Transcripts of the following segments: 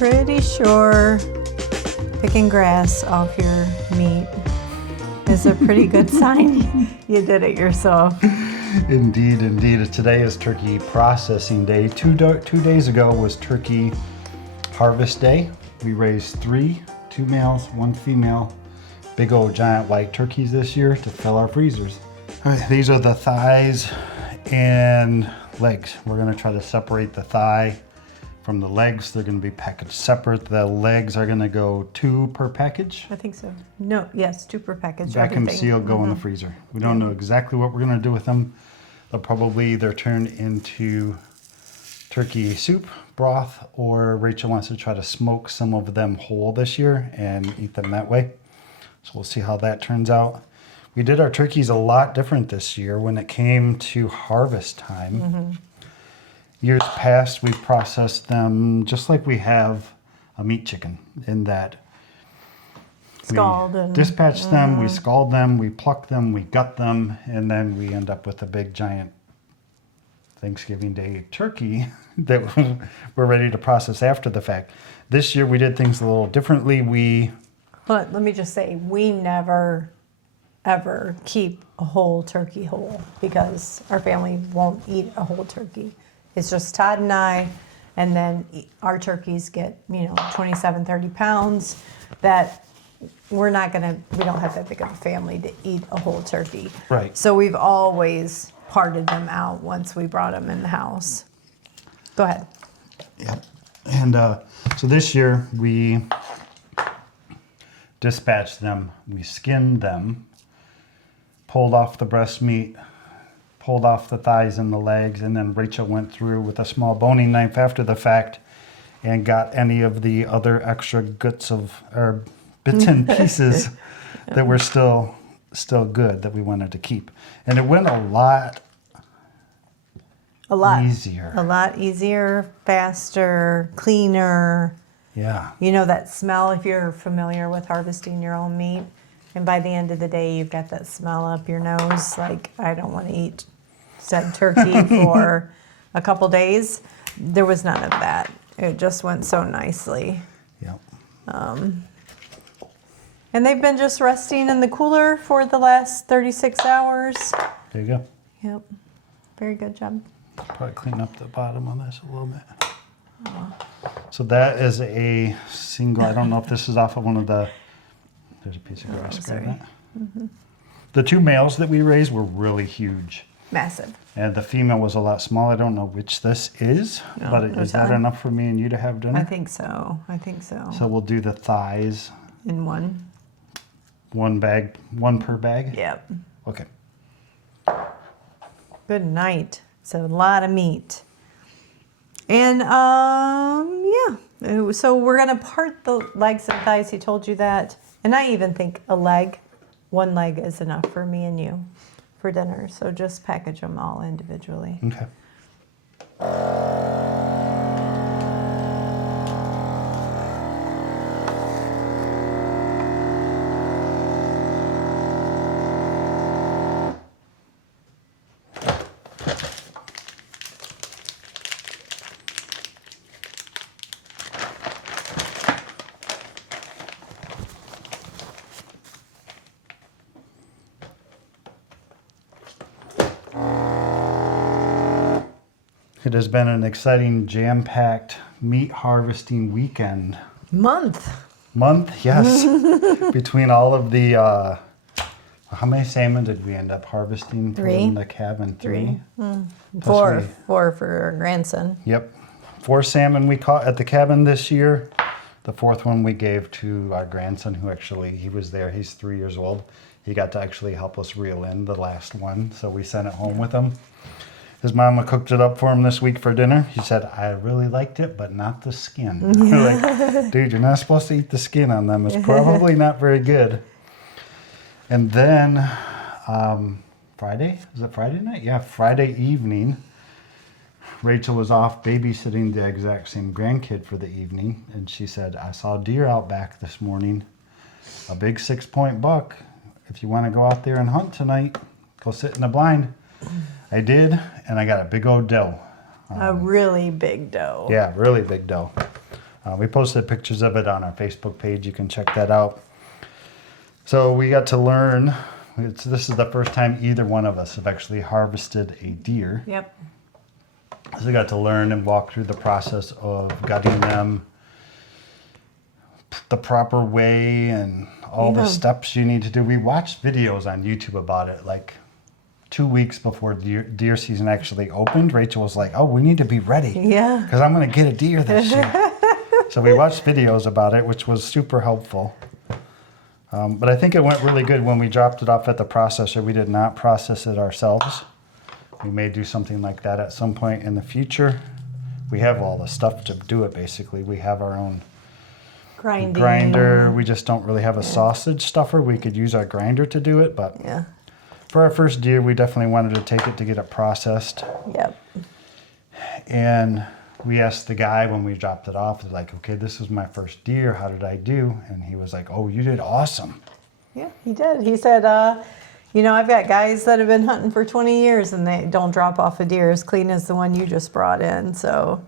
pretty sure picking grass off your meat is a pretty good sign you did it yourself. Indeed, indeed. Today is turkey processing day. Two days ago was turkey harvest day. We raised two males, one female, big old giant white turkeys this year to fill our freezers. All right, these are the thighs and legs. We're gonna try to separate the thigh from the legs. They're gonna be packaged separate. The legs are gonna go 2 per package. I think so. No, yes, 2 per package. Vacuum sealed, go in the freezer. We don't know exactly what we're gonna do with them. They'll probably either turn into turkey soup, broth, or Rachel wants to try to smoke some of them whole this year and eat them that way. So we'll see how that turns out. We did our turkeys a lot different this year when it came to harvest time. Years past, we processed them just like we have a meat chicken, in that Scald we and dispatch them, we scald them, we pluck them, we gut them, and then we end up with a big giant Thanksgiving Day turkey that we're ready to process after the fact. This year we did things a little differently. But let me just say, we never ever keep a whole turkey whole because our family won't eat a whole turkey. It's just Todd and I, and then our turkeys get, 27, 30 pounds that we don't have that big of a family to eat a whole turkey. Right. So we've always parted them out once we brought them in the house. Go ahead. Yep. And so this year we dispatched them, we skinned them, pulled off the breast meat, pulled off the thighs and the legs, and then Rachel went through with a small boning knife after the fact and got any of the other extra bits and pieces that were still good that we wanted to keep. And it went a lot easier. A lot easier, faster, cleaner. Yeah. You know that smell if you're familiar with harvesting your own meat, and by the end of the day you've got that smell up your nose like, I don't want to eat said turkey for a couple days. There was none of that. It just went so nicely. Yep. And they've been just resting in the cooler for the last 36 hours. There you go. Yep. Very good job. Probably clean up the bottom on this a little bit. So that is a single, I don't know if this is off of one of the, there's a piece of grass. Sorry. Grab that. The 2 males that we raised were really huge. Massive. And the female was a lot small. I don't know which this is, but no is that telling. enough for me and you to have dinner? I think so. So we'll do the thighs. In one. 1 per bag? Yep. Okay. Good night. It's a lot of meat. And yeah. So we're gonna part the legs and thighs. He told you that. And I even think one leg is enough for me and you for dinner. So just package them all individually. Okay. It has been an exciting, jam-packed meat harvesting weekend. Month, yes. Between all of the, how many salmon did we end up harvesting 3. from the cabin? 3. 4 for our grandson. Yep. 4 salmon we caught at the cabin this year. The 4th one we gave to our grandson, who he was there. He's 3 years old. He got to actually help us reel in the last one, so we sent it home with him. His mama cooked it up for him this week for dinner. He said, I really liked it, but not the skin. Like, dude, you're not supposed to eat the skin on them. It's probably not very good. And then Friday, is it Friday night? Yeah, Friday evening, Rachel was off babysitting the exact same grandkid for the evening. And she said, I saw deer out back this morning, a big 6-point buck. If you want to go out there and hunt tonight, go sit in the blind. I did, and I got a big old doe. A really big doe. Yeah, really big doe. We posted pictures of it on our Facebook page. You can check that out. So we got to learn. This is the first time either one of us have actually harvested a deer. Yep. So we got to learn and walk through the process of gutting them the proper way and all the steps you need to do. We watched videos on YouTube about it like 2 weeks before deer season actually opened. Rachel was like, oh, we need to be ready. Yeah. Because I'm going to get a deer this year. So we watched videos about it, which was super helpful. But I think it went really good when we dropped it off at the processor. We did not process it ourselves. We may do something like that at some point in the future. We have all the stuff to do it, basically. We have our own grinder. We just don't really have a sausage stuffer. We could use our grinder to do it, but Yeah. for our first deer, we definitely wanted to take it to get it processed. Yep. And we asked the guy when we dropped it off, like, okay, this was my first deer. How did I do? And he was like, oh, you did awesome. Yeah, he did. He said, you know, I've got guys that have been hunting for 20 years and they don't drop off a deer as clean as the one you just brought in. So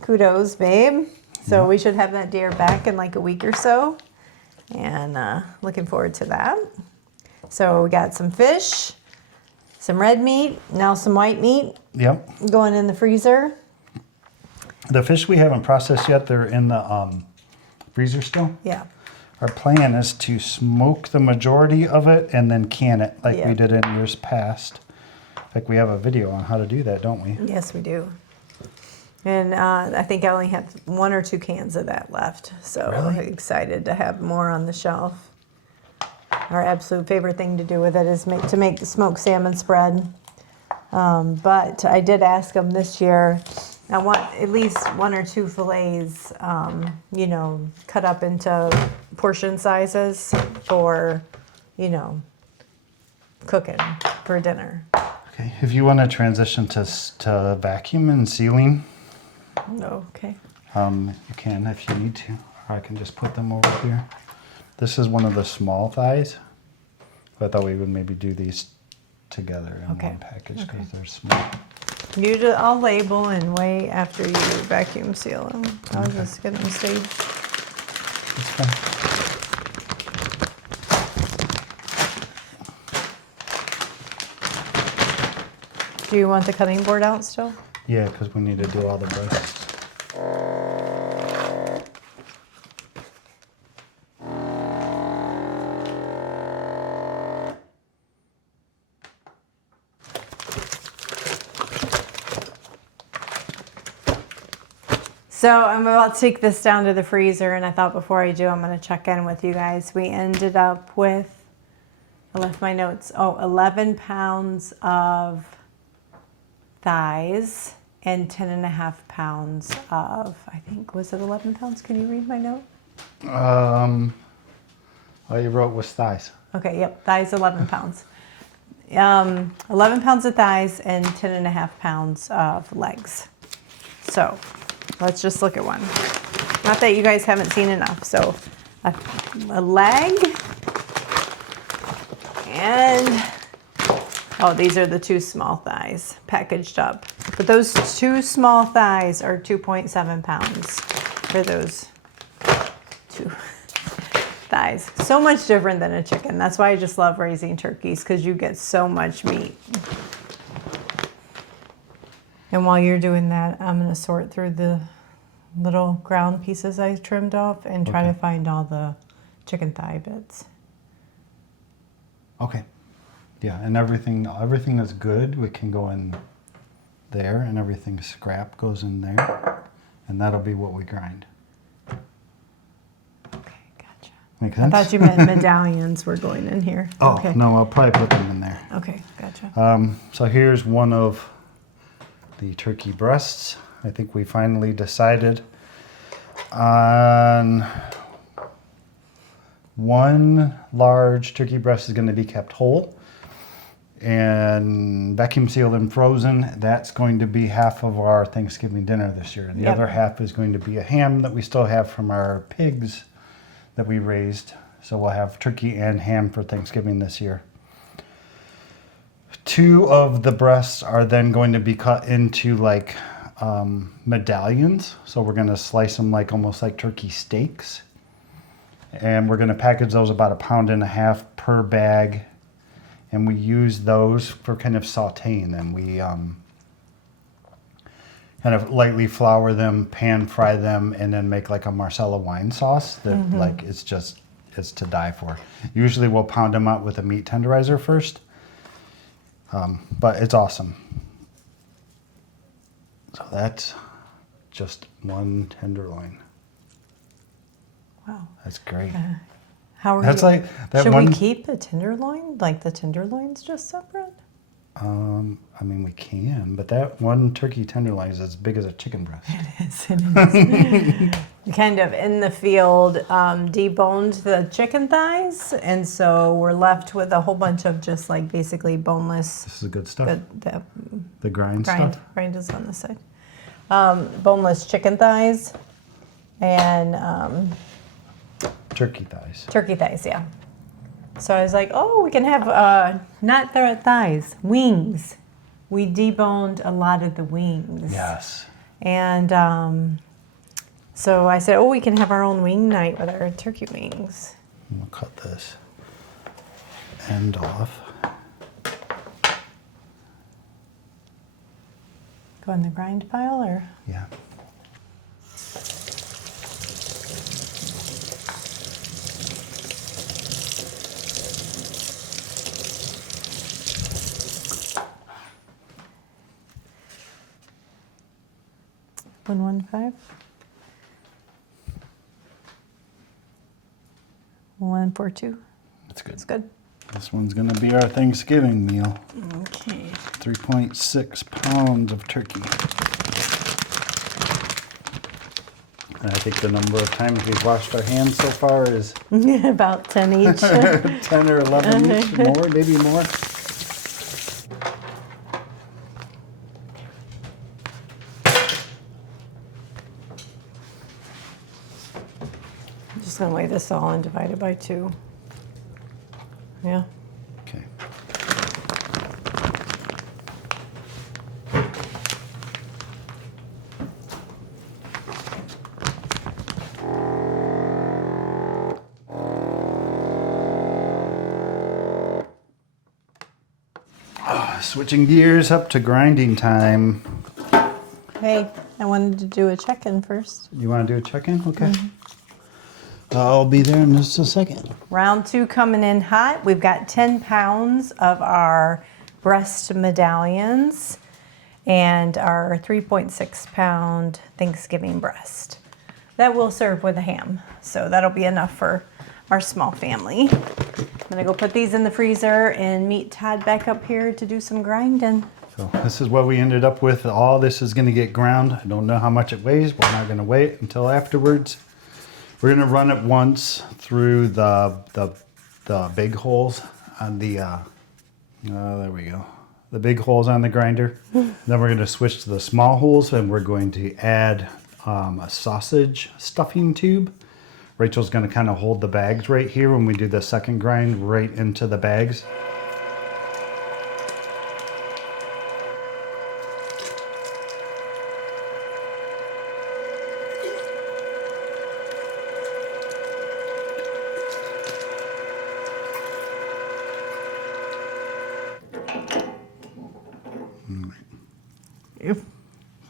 kudos, babe. So we should have that deer back in like a week or so. And looking forward to that. So we got some fish, some red meat, now some white meat. Yep. Going in the freezer. The fish we haven't processed yet, they're in the freezer still. Yeah. Our plan is to smoke the majority of it and then can it like we did in years past. In fact, we have a video on how to do that, don't we? Yes, we do. And I think I only have 1 or 2 cans of that left. So Really? excited to have more on the shelf. Our absolute favorite thing to do with it is to make the smoked salmon spread. But I did ask them this year, I want at least 1 or 2 fillets, you know, cut up into portion sizes for, you know, cooking for dinner. Okay. If you want to transition to vacuum and sealing, Okay. you can if you need to. Or I can just put them over here. This is one of the small thighs. I thought we would maybe do these together in one package because they're small. I'll label and weigh after you vacuum seal them. I'll just get them staged. That's fine. Do you want the cutting board out still? Yeah, because we need to do all the breasts. So I'm about to take this down to the freezer, and I thought before I do, I'm going to check in with you guys. We ended up with, I left my notes, 11 pounds of thighs and 10.5 pounds of, I think, was it 11 pounds? Can you read my note? All you wrote was thighs. Okay, yep, thighs 11 pounds. 11 pounds of thighs and 10.5 pounds of legs. So let's just look at one. Not that you guys haven't seen enough. So a leg and, oh, these are the 2 small thighs packaged up. But those 2 small thighs are 2.7 pounds for those 2 thighs. So much different than a chicken. That's why I just love raising turkeys, because you get so much meat. And while you're doing that, I'm going to sort through the little ground pieces I trimmed off and try to find all the chicken thigh bits. Okay. Yeah, and everything that's good, we can go in there, and everything scrap goes in there, and that'll be what we grind. Okay, gotcha. Make I sense? thought you meant medallions were going in here. Oh, Okay. no, I'll probably put them in there. Okay, gotcha. So here's one of the turkey breasts. I think we finally decided on one large turkey breast is going to be kept whole and vacuum sealed and frozen. That's going to be half of our Thanksgiving dinner this year. The other half is going to be a ham that we still have from our pigs that we raised. So we'll have turkey and ham for Thanksgiving this year. 2 of the breasts are then going to be cut into like medallions. So we're going to slice them like almost like turkey steaks. And we're going to package those about 1.5 pounds per bag. And we use those for kind of sauteing them. We kind of lightly flour them, pan fry them, and then make like a Marsala wine sauce that like it's to die for. Usually we'll pound them out with a meat tenderizer first, but it's awesome. So that's just one tenderloin. Wow. That's great. How are That's you? like that Should one. we keep the tenderloin? Like the tenderloin's just separate? I mean, we can, but that one turkey tenderloin is as big as a chicken breast. It is. Kind of in the field, deboned the chicken thighs, and so we're left with a whole bunch of just like basically boneless. This is good stuff. The grind stuff. grind is on the side. Boneless chicken thighs and Turkey thighs. turkey thighs, yeah. So I was like, oh, we can have not their thighs, wings. We deboned a lot of the wings. Yes. And so I said, oh, we can have our own wing night with our turkey wings. We'll cut this end off. Go in the grind pile or? Yeah. One 1.5. 1.42. That's good. That's good. This one's going to be our Thanksgiving meal. Okay. 3.6 pounds of turkey. And I think the number of times we've washed our hands so far is About 10 each. 10 or 11 each, more, maybe more. I'm just gonna weigh this all and divide it by 2. Yeah. Okay. Switching gears up to grinding time. Hey, I wanted to do a check-in first. You want to do a check-in? Okay. I'll be there in just a second. Round 2 coming in hot. We've got 10 pounds of our breast medallions and our 3.6 pound Thanksgiving breast. That will serve with a ham, so that'll be enough for our small family. I'm gonna go put these in the freezer and meet Todd back up here to do some grinding. So this is what we ended up with. All this is going to get ground. I don't know how much it weighs. We're not going to wait until afterwards. We're going to run it once through the big holes on the, there we go. The big holes on the grinder. Then we're going to switch to the small holes and we're going to add a sausage stuffing tube. Rachel's going to kind of hold the bags right here when we do the second grind right into the bags. Yep.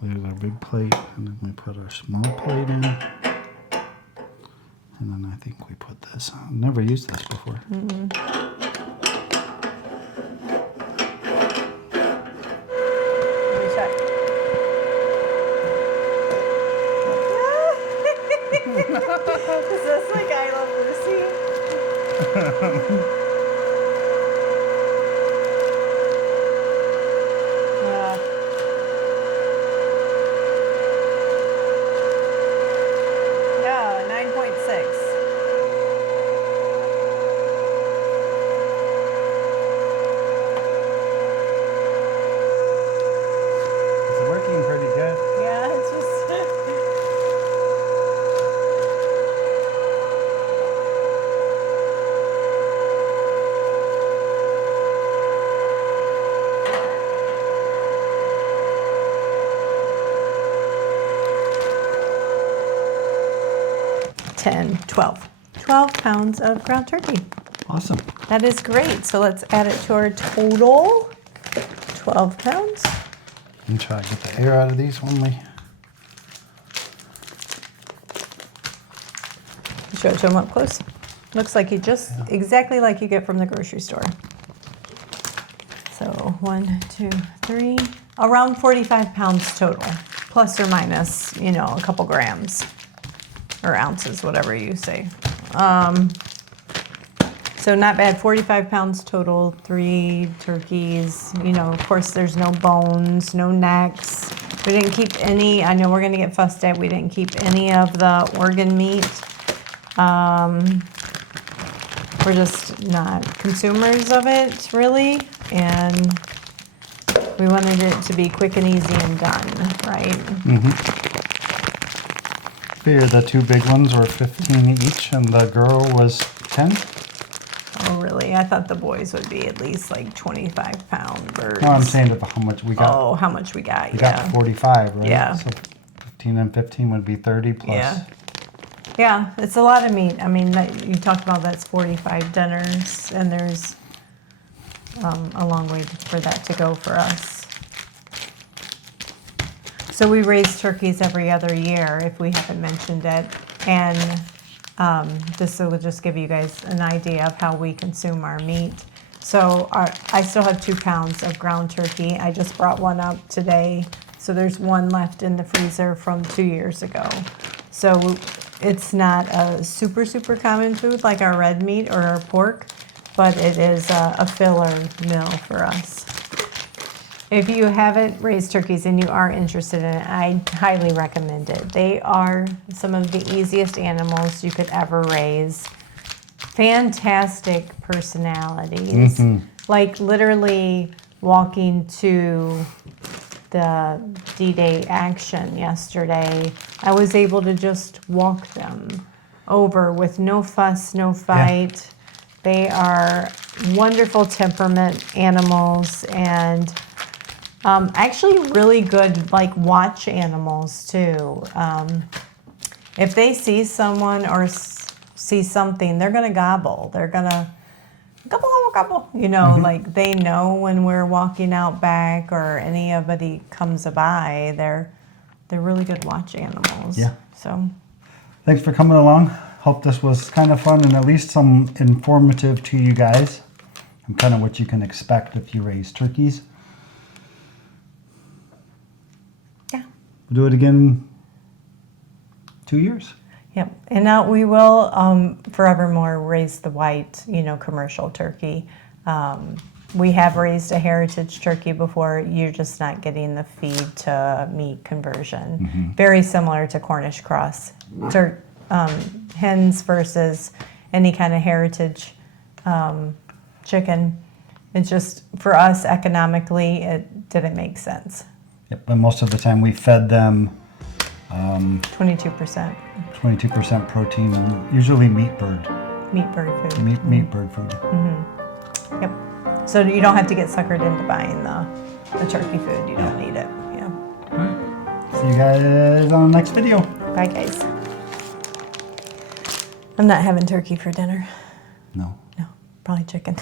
There's our big plate, and then we put our small plate in. And then I think we put this. I've never used this before. Let me check. Is this like I Love Lucy? Yeah, 9.6. It's working pretty good. Yeah, it's just. 10, 12. 12 pounds of ground turkey. Awesome. That is great. So let's add it to our total. 12 pounds. And try to get the air out of these when we... Show it to them up close. Looks like exactly like you get from the grocery store. So 1, 2, 3, around 45 pounds total, plus or minus, a couple grams or ounces, whatever you say. So not bad, 45 pounds total, 3 turkeys. Of course, there's no bones, no necks. We didn't keep any. I know we're gonna get fussed at. We didn't keep any of the organ meat. We're just not consumers of it, really, and we wanted it to be quick and easy and done, right? Here, the 2 big ones were 15 each, and the girl was 10. Oh, really? I thought the boys would be at least like 25-pound birds. No, I'm saying how much we got. Oh, how much we got, We got 45, right? Yeah. So 15 and 15 would be 30 plus. Yeah. Yeah, it's a lot of meat. I mean, you talked about that's 45 dinners, and there's a long way for that to go for us. So we raise turkeys every other year, if we haven't mentioned it. And this will just give you guys an idea of how we consume our meat. So I still have 2 pounds of ground turkey. I just brought one up today. So there's one left in the freezer from 2 years ago. So it's not a super, super common food like our red meat or our pork, but it is a filler meal for us. If you haven't raised turkeys and you are interested in it, I highly recommend it. They are some of the easiest animals you could ever raise. Fantastic personalities. Like literally walking to the D-Day action yesterday, I was able to just walk them over with no fuss, no fight. They are wonderful temperament animals, and actually really good watch animals too. If they see someone or see something, they're gonna gobble. They're gonna gobble, gobble, like they know when we're walking out back or anybody comes by. They're really good watch animals. Yeah. So Thanks for coming along. Hope this was kind of fun and at least some informative to you guys and kind of what you can expect if you raise turkeys. yeah. We'll do it again 2 years. Yep. And now we will forevermore raise the white, commercial turkey. We have raised a heritage turkey before. You're just not getting the feed to meat conversion. Very similar to Cornish cross. Hens versus any kind of heritage chicken. It's just, for us, economically, it didn't make sense. Yep. And most of the time we fed them 22%. 22% protein, usually meat bird. Meat bird food. Meat bird food. Yep. So you don't have to get suckered into buying the turkey food. You don't need it. Yeah. All right. See you guys on the next video. Bye, guys. I'm not having turkey for dinner. No. No, probably chicken.